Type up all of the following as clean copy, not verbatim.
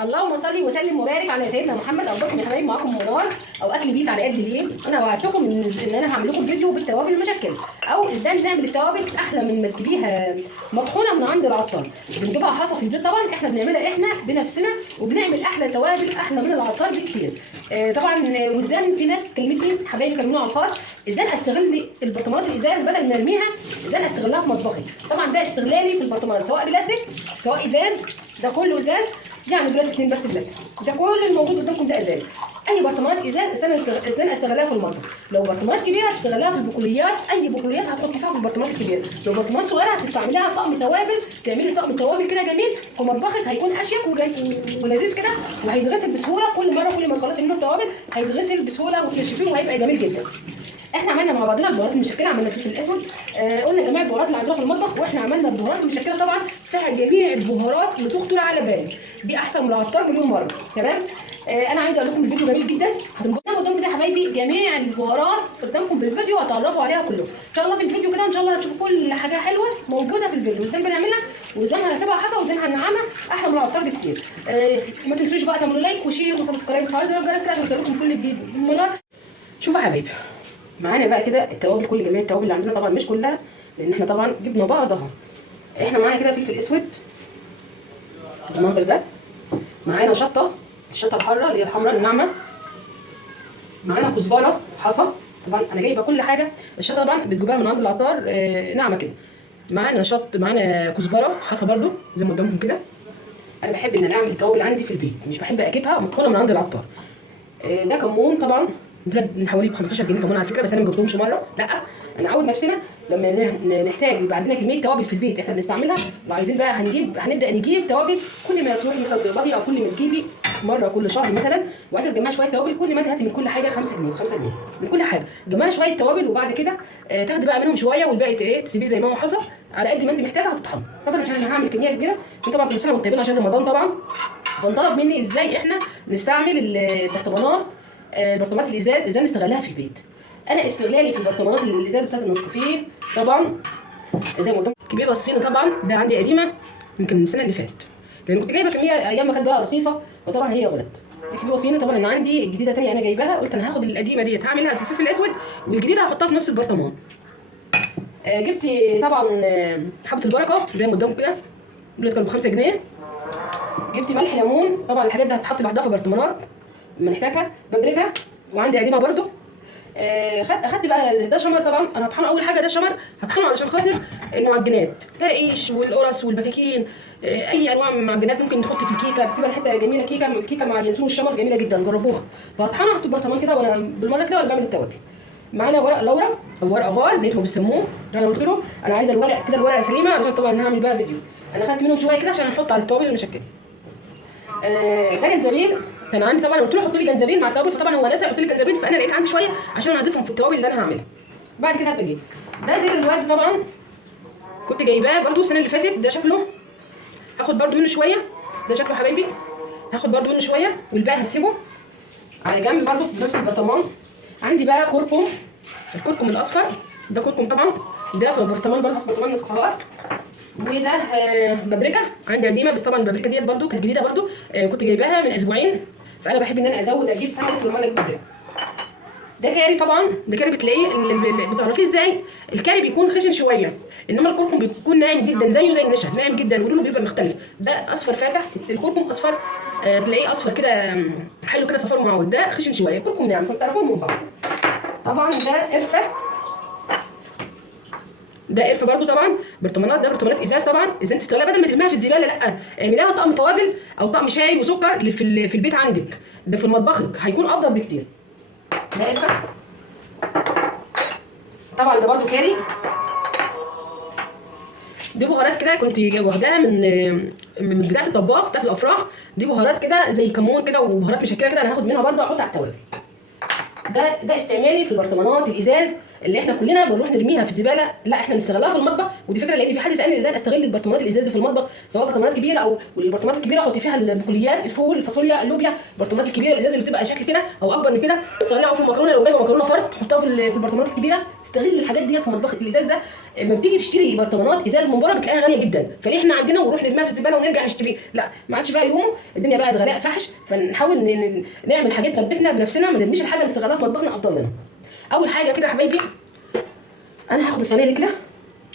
اللهم صل وسلم وبارك على سيدنا محمد. اوجدكم يا حبايبي معاكم منار او اكل بيت على قد الايه. انا وعدتكم ان انا هعمل لكم فيديو بالتوابل المشكله او ازاي نعمل التوابل احلى من ما تجيبيها مطحونه من عند العطار. بنجيبها حصى في البيت طبعا، احنا بنعملها احنا بنفسنا وبنعمل احلى توابل احلى من العطار بكتير. طبعا وازاي في ناس كلمتني حبايبي كلموني على الخاص ازاي استغل البرطمانات الازاز بدل ما ارميها، ازاي استغلها في مطبخي. طبعا ده استغلالي في البرطمانات سواء بلاستيك سواء ازاز، ده كله ازاز. يعني دلوقتي 2 بس بلاستيك، ده كل الموجود قدامكم ده ازاز. اي برطمانات ازاز ازاي استغلها في المطبخ. لو برطمانات كبيره استغلها في البقوليات، اي بقوليات هتحطي فيها في البرطمانات الكبيره. لو برطمانات صغيره هتستعمليها طقم توابل، تعملي طقم توابل كده جميل في مطبخك، هيكون اشيك ولذيذ كده وهيتغسل بسهوله. كل مره كل ما تخلصي منه التوابل هيتغسل بسهوله وتنشفيه وهيبقى جميل جدا. احنا عملنا مع بعضنا البهارات المشكله، عملنا الفلفل الاسود، قلنا جميع البهارات اللي عندنا في المطبخ، واحنا عملنا البهارات المشكله طبعا فيها جميع البهارات اللي تخطر على بالك، دي احسن من العطار مليون مره. تمام. انا عايزه اقول لكم الفيديو جميل جدا، هتنبسطوا قدامكم كده يا حبايبي. جميع البهارات قدامكم في الفيديو هتعرفوا عليها كلهم ان شاء الله. في الفيديو كده ان شاء الله هتشوفوا كل حاجه حلوه موجوده في الفيديو، وازاي بنعملها وازاي هنرتبها حسب وازاي هنعملها احلى من العطار بكتير. ما تنسوش بقى تعملوا لايك وشير وسبسكرايب وفعلوا زر الجرس كده عشان يوصلكم كل جديد من منار. شوفوا يا حبايبي معانا بقى كده التوابل، كل جميع التوابل اللي عندنا طبعا مش كلها لان احنا طبعا جبنا بعضها. احنا معانا كده فلفل اسود بالمنظر ده، معانا شطه، الشطه الحاره اللي هي الحمراء الناعمه، معانا كزبره حصى. طبعا انا جايبه كل حاجه، الشطه طبعا بتجيبها من عند العطار ناعمه كده. معانا معانا كزبره حصى برده زي ما قدامكم كده. انا بحب ان انا اعمل التوابل عندي في البيت، مش بحب اجيبها مطحونه من عند العطار. ده كمون طبعا، دول من حوالي ب 15 جنيه كمون على فكره، بس انا ما جبتهمش مره، لا نعود نفسنا لما نحتاج يبقى عندنا كميه توابل في البيت احنا بنستعملها. لو عايزين بقى هنبدا نجيب توابل كل ما تروحي صيدليه او كل ما تجيبي مره كل شهر مثلا، وعايزه تجمعي شويه توابل، كل ما هاتي من كل حاجه 5 جنيه 5 جنيه من كل حاجه، جمعي شويه توابل وبعد كده تاخدي بقى منهم شويه والباقي ايه تسيبيه زي ما هو حصل على قد ما انت محتاجه هتطحن. طبعا عشان انا هعمل كميه كبيره طبعا كل سنه وانتم طيبين عشان رمضان طبعا، فانطلب مني ازاي احنا نستعمل البرطمانات الازاز ازاي نستغلها في البيت. انا استغلالي في البرطمانات الازاز بتاعت النسكافيه طبعا زي ما قلت كبيره الصيني طبعا ده عندي قديمه يمكن السنه اللي فاتت، لان كنت جايبه كميه ايام ما كانت بقى رخيصه وطبعا هي غلط. دي كبيره صيني طبعا، انا عندي الجديده ثانيه انا جايباها، قلت انا هاخد القديمه ديت هعملها في الفلفل الاسود والجديده هحطها في نفس البرطمان. جبت طبعا حبه البركه زي ما قدامكم كده، دول كانوا ب 5 جنيه. جبت ملح ليمون، طبعا الحاجات دي هتتحط لوحدها في برطمانات لما نحتاجها. بابريكا وعندي قديمه برده. اخدت بقى ده شمر، طبعا انا هطحنه اول حاجه، ده شمر هطحنه علشان خاطر المعجنات، الرقيش والقرص والبكاكين، اي انواع من المعجنات ممكن تحط في الكيكه، بتبقى حته جميله الكيكه مع اليانسون والشمر جميله جدا، جربوها. فهطحنها احط البرطمان كده وانا بالمره كده وانا بعمل التوابل. معانا ورق لورا او ورق غار زي ما بيسموه، انا قلت له انا عايزه الورق كده الورقه سليمه علشان طبعا هعمل بقى فيديو. انا خدت منهم شويه كده عشان نحط على التوابل المشكله. ده جنزبيل كان عندي طبعا، قلت له حط لي جنزبيل مع التوابل، فطبعا هو نسى يحط لي جنزبيل، فانا لقيت عندي شويه عشان هضيفهم في التوابل اللي انا هعملها. بعد كده هبقى اجيب ده زير الورد طبعا كنت جايباه برده السنه اللي فاتت، ده شكله هاخد برده منه شويه، ده شكله حبايبي هاخد برده منه شويه والباقي هسيبه على جنب برده في نفس البرطمان. عندي بقى كركم، الكركم الاصفر ده كركم طبعا، ده في البرطمان برده في برطمان نسكافيه. وده بابريكا عندي قديمه، بس طبعا البابريكا ديت برده كانت جديده برده، كنت جايباها من اسبوعين، فانا بحب ان انا ازود اجيب ثاني كل مره اجيب بابريكا. ده كاري طبعا، ده كاري بتلاقيه بتعرفيه ازاي؟ الكاري بيكون خشن شويه، انما الكركم بيكون ناعم جدا زيه زي النشا، ناعم جدا ولونه بيبقى مختلف. ده اصفر فاتح، الكركم اصفر تلاقيه اصفر كده حلو كده صفار معود، ده خشن شويه، الكركم ناعم فبتعرفوهم من بعض. طبعا ده قرفه، ده قرفه برده طبعا، برطمانات ده برطمانات ازاز طبعا، ازاي تستغلها بدل ما ترميها في الزباله، لا اعمليها طقم توابل او طقم شاي وسكر اللي في البيت عندك، ده في مطبخك هيكون افضل بكتير. ده قرفه طبعا، ده برده كاري، دي بهارات كده كنت واخداها من بتاعه الطباخ بتاعه الافراح، دي بهارات كده زي كمون كده وبهارات مشكله كده، انا هاخد منها برده احط على التوابل. ده استعمالي في البرطمانات الازاز اللي احنا كلنا بنروح نرميها في الزباله، لا احنا نستغلها في المطبخ. ودي فكره، لان في حد سالني ازاي استغل البرطمانات الازاز في المطبخ، سواء برطمانات كبيره او البرطمانات الكبيره احط فيها البقوليات، الفول، الفاصوليا، اللوبيا. البرطمانات الكبيره الازاز اللي بتبقى شكل كده او اكبر من كده استغلها في المكرونه. لو جايبه مكرونه فرد تحطها في البرطمانات الكبيره. استغل الحاجات ديت في مطبخ الازاز ده. لما بتيجي تشتري برطمانات ازاز من بره بتلاقيها غاليه جدا، فليه احنا عندنا ونروح نرميها في الزباله ونرجع نشتري؟ لا، ما عادش بقى يومه، الدنيا بقت غلاء فحش. فنحاول نعمل حاجات بيتنا بنفسنا، ما نرميش الحاجه نستغلها في مطبخنا افضل لنا. اول حاجه كده يا حبايبي، انا هاخد الصينيه دي كده،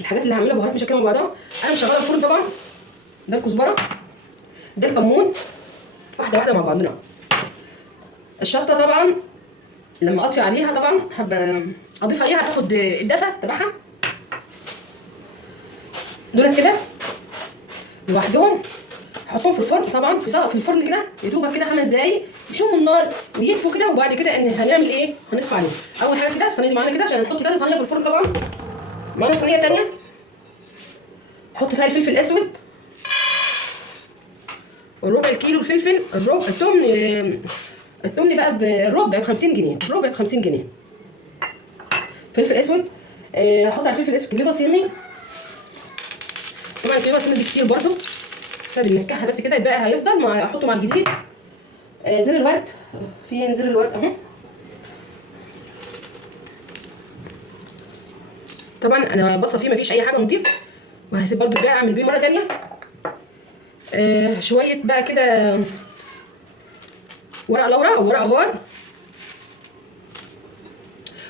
الحاجات اللي هعملها بهارات مشكله مع بعضها. انا مشغله الفرن طبعا، ده الكزبره، ده الكمون، واحده واحده مع بعضنا. الشطه طبعا لما اطفي عليها طبعا حابه اضيف عليها، هتاخد الدفى تبعها. دول كده لوحدهم هحطهم في الفرن طبعا، في الفرن كده يدوبك كده 5 دقايق يشموا النار ويدفوا كده. وبعد كده ان هنعمل ايه؟ هنطفي عليهم. اول حاجه كده الصينيه دي معانا كده، عشان نحط كذا صينيه في الفرن طبعا. معانا صينيه ثانيه نحط فيها الفلفل الاسود، والربع الكيلو الفلفل، التمن بقى بالربع ب 50 جنيه، الربع ب 50 جنيه فلفل اسود. احط على الفلفل الاسود كبيبه صيني. طبعا الكبيبه الصيني دي كتير برده، فبننكهها بس كده يبقى هيفضل احطه مع الجديد. زر الورد، فين زر الورد اهو. طبعا انا باصه فيه مفيش اي حاجه نضيف، وهسيب برده بقى اعمل بيه مره ثانيه. شويه بقى كده ورق لورا او ورق غار،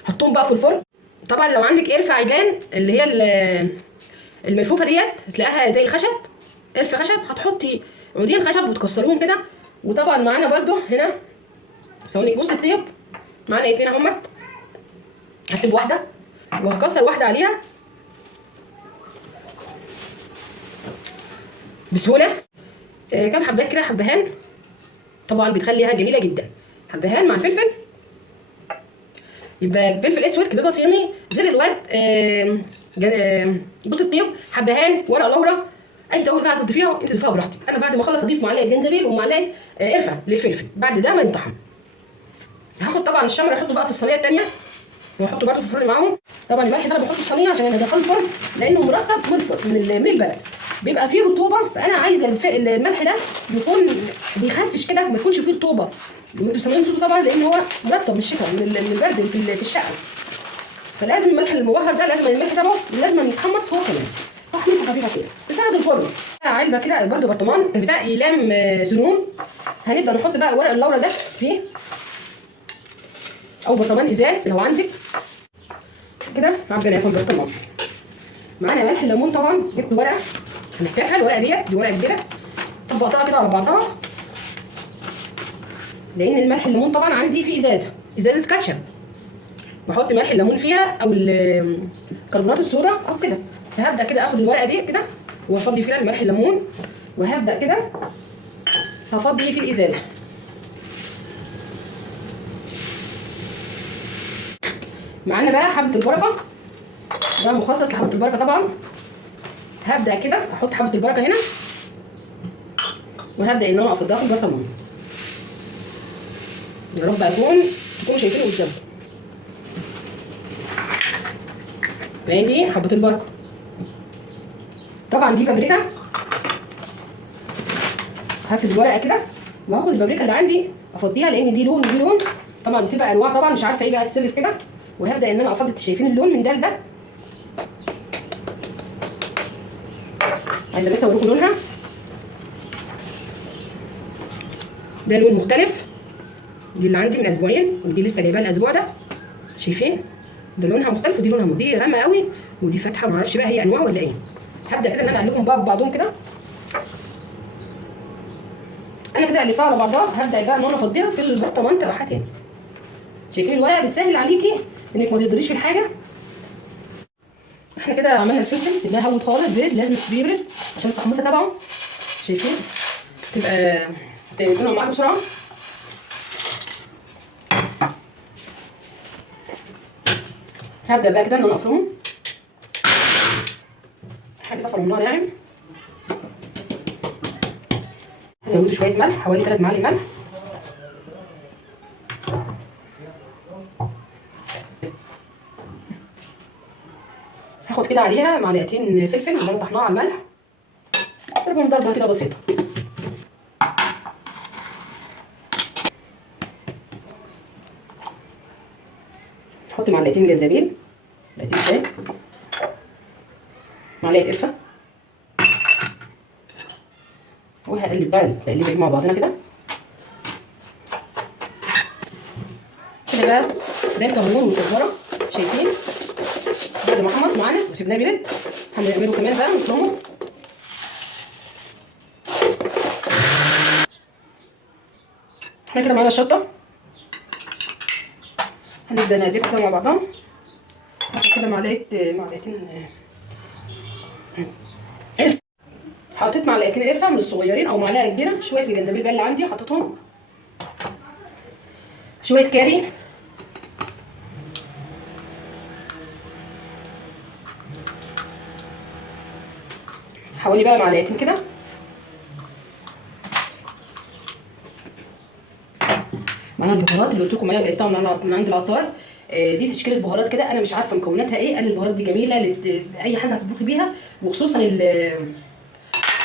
حطهم بقى في الفرن. طبعا لو عندك قرفه عيدان اللي هي الملفوفه ديت تلاقيها زي الخشب، قرفه خشب، هتحطي عودين خشب وتكسروهم كده. وطبعا معانا برده هنا ثواني جوز الطيب، معانا 2 اهمت، هسيب واحده وهكسر واحده عليها بسهوله. كام حبات كده، حبهان طبعا بتخليها جميله جدا، حبهان مع الفلفل. يبقى فلفل اسود، كبيبه صيني، زر الورد، جوز الطيب، حبهان، ورق لورا. اي توابل بقى تضيفيها انت تضيفيها براحتك. انا بعد ما اخلص اضيف معلقه جنزبيل ومعلقه قرفه للفلفل، بعد ده ما ينطحن. هاخد طبعا الشمر احطه بقى في الصينيه الثانيه واحطه برده في الفرن معاهم. طبعا الملح ده انا بحطه في الصينيه عشان انا هدخله الفرن، لانه مرطب من البلد، بيبقى فيه رطوبه، فانا عايزه الملح ده يكون بيخفش كده، ما يكونش فيه رطوبه. انتوا سامعين صوته طبعا لان هو مرطب من الشتاء، من البرد في الشقه. فلازم الملح المبهر ده، لازم الملح تبعه لازم يتحمص هو كمان. تحميصه خفيفه كده بتاعت الفرن. علبه كده برده برطمان بتاع اقلام سنون، هنبدا نحط بقى ورق اللورا ده فيه، او برطمان ازاز لو عندك كده. عندنا في البرطمان معانا ملح الليمون، طبعا جبت ورقه هنحتاجها، الورقه دي ورقه كبيره، طبقتها كده على بعضها، لان الملح الليمون طبعا عندي في ازازه كاتشب، بحط ملح الليمون فيها او كربونات الصودا او كده. فهبدا كده اخد الورقه دي كده وافضي فيها الملح الليمون، وهبدا كده هفضي في الازازه. معانا بقى حبه البركه، ده مخصص لحبه البركه طبعا. هبدا كده احط حبه البركه هنا، وهبدا ان انا افضيها في البرطمان. يا رب تكونوا شايفينه قدامكم. دي حبه البركه. طبعا دي بابريكا، هاخد الورقه كده وهاخد البابريكا اللي عندي افضيها، لان دي لون ودي لون، طبعا بتبقى انواع، طبعا مش عارفه ايه بقى السر في كده. وهبدا ان انا افضي، شايفين اللون من ده لده. عايزه بس اوريكم لونها، ده لون مختلف. دي اللي عندي من اسبوعين، ودي لسه جايباها الاسبوع ده. شايفين ده لونها مختلف، ودي لونها دي غامقه قوي ودي فاتحه، معرفش بقى هي انواع ولا ايه. هبدا كده ان انا اقلبهم بقى ببعضهم كده. انا كده قلبتها على بعضها، هبدا بقى ان انا افضيها في البرطمان تبعها تاني. شايفين الورقه بتسهل عليكي انك ما تقدريش في الحاجه. احنا كده عملنا الفلفل، سيبناه يهود خالص، برد لازم يبرد عشان التحميصه تبعه. شايفين تبقى تكونوا معاكم بسرعه. هبدا بقى كده ان انا افرمه، احنا كده فرمناه ناعم. هزود شويه ملح، حوالي 3 معالق ملح. كده عليها معلقتين فلفل اللي انا طحناها على الملح، ضربهم ضربه كده بسيطه. نحط معلقتين جنزبيل، معلقتين شاي، معلقه قرفه، وهقلب بقى التقليبه دي مع بعضنا كده. كده بقى ده الكمون والكزبره، شايفين بعد ما حمص معانا وسيبناه يبرد هنعمله كمان بقى نفرمه. احنا كده معانا الشطه، هنبدا نقلبها كده مع بعضها. كده معلقتين قرفه، حطيت معلقتين قرفه من الصغيرين او معلقه كبيره، شويه الجنزبيل بقى اللي عندي حطيتهم، شويه كاري، حوالي بقى معلقتين كده. معانا البهارات اللي قلت لكم عليها، جبتها من عند العطار. دي تشكيله بهارات كده، انا مش عارفه مكوناتها ايه. قال البهارات دي جميله لاي حاجه هتطبخي بيها، وخصوصا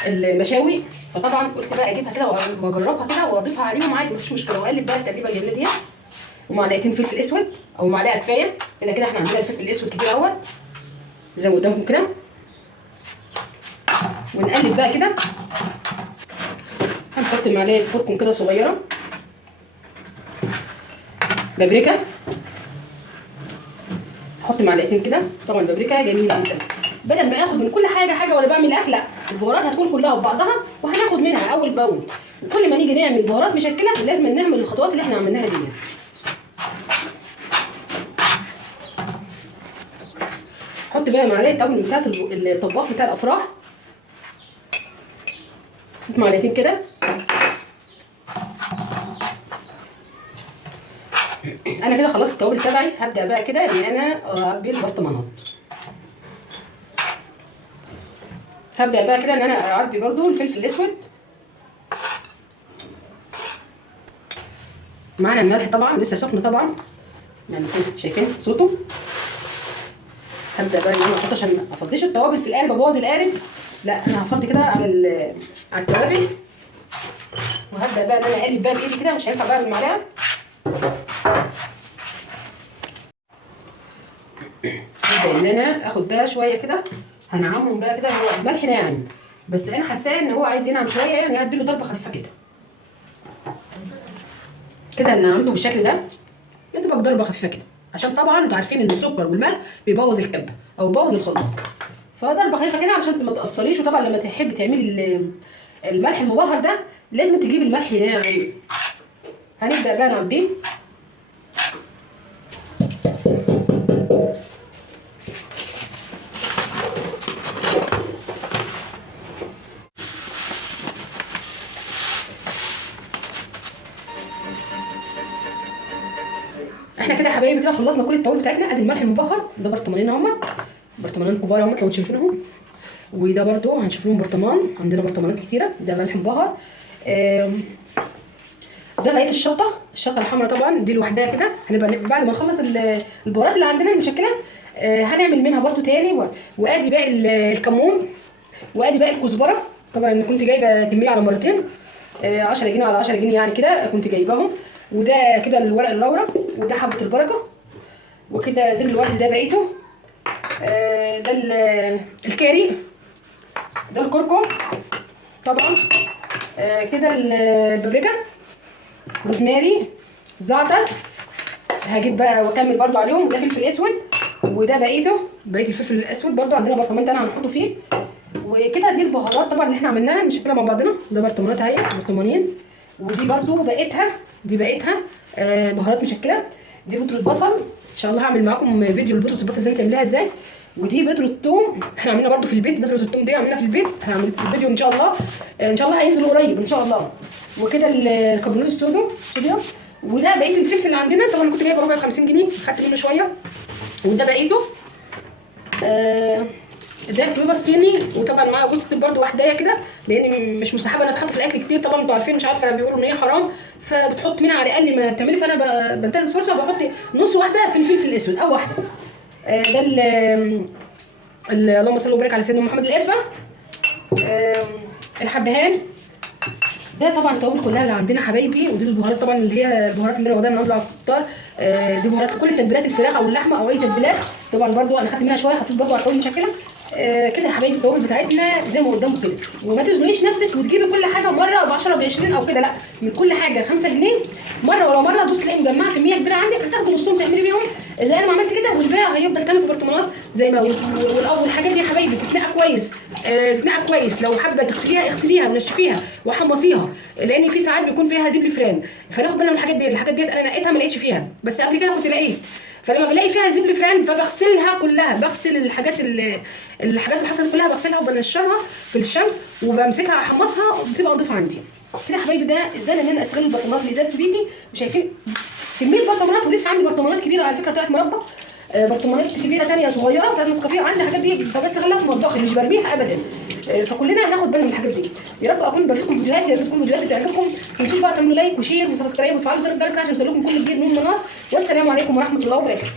المشاوي. فطبعا قلت بقى اجيبها كده واجربها كده واضيفها عليهم عادي مفيش مشكله. واقلب بقى التقليبه الجميله دي، ومعلقتين فلفل اسود او معلقه كفايه. كده احنا عندنا الفلفل الاسود كتير اهوت زي ما قدامكم كده. ونقلب بقى كده، هنحط معلقه كركم كده صغيره، بابريكا، احط معلقتين كده. طبعا البابريكا جميله جدا، بدل ما اخد من كل حاجه وانا بعمل اكل، لا البهارات هتكون كلها في بعضها وهناخد منها اول باول. وكل ما نيجي نعمل بهارات مشكله لازم نعمل الخطوات اللي احنا عملناها دي. احط بقى معلقه توم بتاعت الطباخ بتاع الافراح، احط معلقتين كده. انا كده خلصت التوابل تبعي. هبدا بقى كده ان انا اعبي البرطمانات. هبدا بقى كده ان انا اعبي برضو الفلفل الاسود. معانا الملح طبعا لسه سخن طبعا، يعني شايفين صوته. هبدا بقى ان انا احط عشان ما افضيش التوابل في القالب ابوظ القالب، لا انا هفضي كده على التوابل. وهبدا بقى ان انا اقلب بقى بايدي كده، مش هينفع بقى بالمعلقه. هبدا ان انا اخد بقى شويه كده، هنعمهم بقى كده. هو الملح ناعم بس انا حاساه ان هو عايز ينعم شويه، يعني هديله ضربه خفيفه كده كده. انا عامله بالشكل ده، يدوبك ضربه خفيفه كده، عشان طبعا انتوا عارفين ان السكر والملح بيبوظ الكبه او بيبوظ الخلط. فضربه خفيفه كده علشان ما تاثريش. وطبعا لما تحبي تعملي الملح المبهر ده لازم تجيبي الملح ناعم. هنبدا بقى نعبيه. احنا كده يا حبايبي كده خلصنا كل التوابل بتاعتنا. ادي الملح المبهر، ده برطمانين اهمت، برطمانين كبار اهمت لو شايفينهم. وده برضو هنشوف لهم برطمان، عندنا برطمانات كتيره. ده ملح مبهر. ده بقيه الشطه الحمراء طبعا دي لوحدها كده. هنبقى بعد ما نخلص البهارات اللي عندنا المشكله هنعمل منها برضو تاني. وادي باقي الكمون، وادي باقي الكزبره. طبعا انا كنت جايبه كميه على مرتين، 10 جنيه على 10 جنيه يعني كده كنت جايباهم. وده كده الورق اللورا، وده حبه البركه، وكده زر الورد ده بقيته. ده الكاري، ده الكركم طبعا. كده البابريكا، روزماري، زعتر. هجيب بقى واكمل برضو عليهم. وده فلفل اسود، وده بقيه الفلفل الاسود برضو عندنا برطمان تاني هنحطه فيه. وكده دي البهارات طبعا اللي احنا عملناها نشكلها مع بعضنا. ده برطمانات اهي، برطمانين. ودي برضو بقيتها بهارات مشكله. دي بودره بصل، ان شاء الله هعمل معاكم فيديو لبودره البصل ازاي تعمليها ازاي. ودي بودره الثوم، احنا عاملينها برضو في البيت. بودره الثوم دي عاملينها في البيت، هعمل فيديو ان شاء الله. ان شاء الله هينزل قريب ان شاء الله. وكده الكربونات الصوديوم. وده بقيه الفلفل اللي عندنا. طبعا كنت جايبه ربع ب 50 جنيه، خدت منه شويه. وده بقيته ده الكبيبه الصيني. وطبعا معاها جوز الطيب برده وحدايه كده، لان مش مستحبه انها تتحط في الاكل كتير. طبعا انتوا عارفين، مش عارفه بيقولوا ان هي حرام، فبتحط منها على الاقل ما بتعملي. فانا بنتهز الفرصه وبحط نص واحده في الفلفل الاسود او واحده. ده اللهم صل وبارك على سيدنا محمد. القرفه، الحبهان، ده طبعا التوابل كلها اللي عندنا حبايبي. ودي البهارات طبعا اللي هي البهارات اللي انا واخداها النهارده على الفطار. دي بهارات كل تتبيلات الفراخ او اللحمه او اي تتبيلات. طبعا برضو انا خدت منها شويه، حطيت برضو على التوابل مشكله. كده يا حبايبي التوابل بتاعتنا زي ما قدامكم كده. وما تزنقيش نفسك وتجيبي كل حاجه مره ب 10 ب 20 او كده، لا، من كل حاجه 5 جنيه مره ورا مره. دوس تلاقي مجمعه كميه كبيره عندك، هتاخدي نصهم تعملي بيهم زي انا ما عملت كده، والباقي هيفضل تاني في برطمانات زي ما. والاول حاجات دي يا حبايبي تتنقى كويس. تتنقى كويس. لو حابه تغسليها اغسليها ونشفيها وحمصيها، لان في ساعات بيكون فيها زبل فران، فناخد بالنا من الحاجات ديت. الحاجات ديت انا نقيتها ما لقيتش فيها، بس قبل كده كنت لقيت. فلما بلاقي فيها زبل فران فبغسلها كلها، بغسل الحاجات اللي حصلت كلها بغسلها وبنشرها في الشمس وبمسكها احمصها وبتبقى نضيفه عندي. كده يا حبايبي ده ازاي ان انا استغل البرطمانات الازاز في بيتي. وشايفين كميه برطمانات، ولسه عندي برطمانات كبيره على فكره بتاعت مربى. برطمانات كبيره ثانيه صغيره بتاعت نسكافيه، عندي الحاجات دي فبستغلها في مطبخي مش برميها ابدا. فكلنا هناخد بالنا من الحاجات دي. يا رب اكون بفيدكم فيديوهات، يا رب تكون فيديوهات بتعجبكم. ما تنسوش بقى تعملوا لايك وشير وسبسكرايب وتفعلوا زر الجرس عشان يوصلكم كل جديد من المنار. والسلام عليكم ورحمه الله وبركاته.